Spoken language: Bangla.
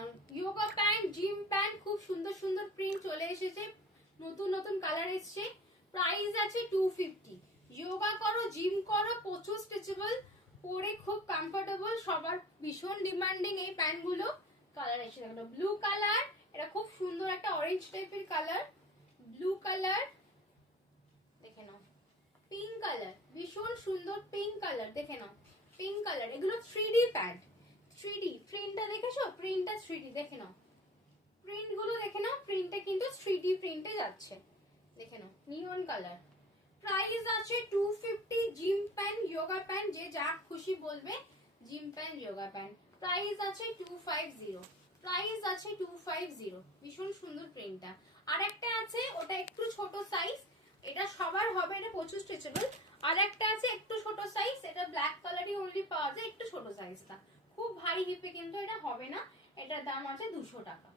নাও যোগা প্যান্ট, জিম প্যান্ট, খুব সুন্দর সুন্দর প্রিন্ট চলে এসেছে, নতুন নতুন কালার এসছে। প্রাইস আছে 250। যোগা করো, জিম করো, প্রচুর স্ট্রেচেবল, পরে খুব কমফোর্টেবল, সবার ভীষণ ডিমান্ডিং এই প্যান্ট গুলো। কালার এসে দেখো ব্লু কালার, এটা খুব সুন্দর একটা অরেঞ্জ টাইপের কালার, ব্লু কালার, দেখে নাও পিঙ্ক কালার, ভীষণ সুন্দর পিঙ্ক কালার, দেখে নাও পিঙ্ক কালার। এগুলো 3D প্যান্ট, 3D প্রিন্টটা দেখেছো, প্রিন্টটা 3D, দেখে নাও প্রিন্ট গুলো, দেখে নাও প্রিন্টটা কিন্তু 3D প্রিন্টে যাচ্ছে, দেখে নাও নিয়ন কালার। প্রাইস আছে 250। জিম প্যান্ট, যোগা প্যান্ট, যে যা খুশি বলবে, gym pant, yoga pant. Price আছে 250, প্রাইস আছে 250। ভীষণ সুন্দর প্রিন্টটা। আর একটা আছে, ওটা একটু ছোট সাইজ, এটা সবার হবে, এটা প্রচুর স্ট্রেচেবল। আর একটা আছে একটু ছোট সাইজ, এটা ব্ল্যাক কালারই অনলি পাওয়া যায়, একটু ছোট সাইজটা, খুব ভারী হিপে কিন্তু এটা হবে না। এটার দাম আছে 200 টাকা।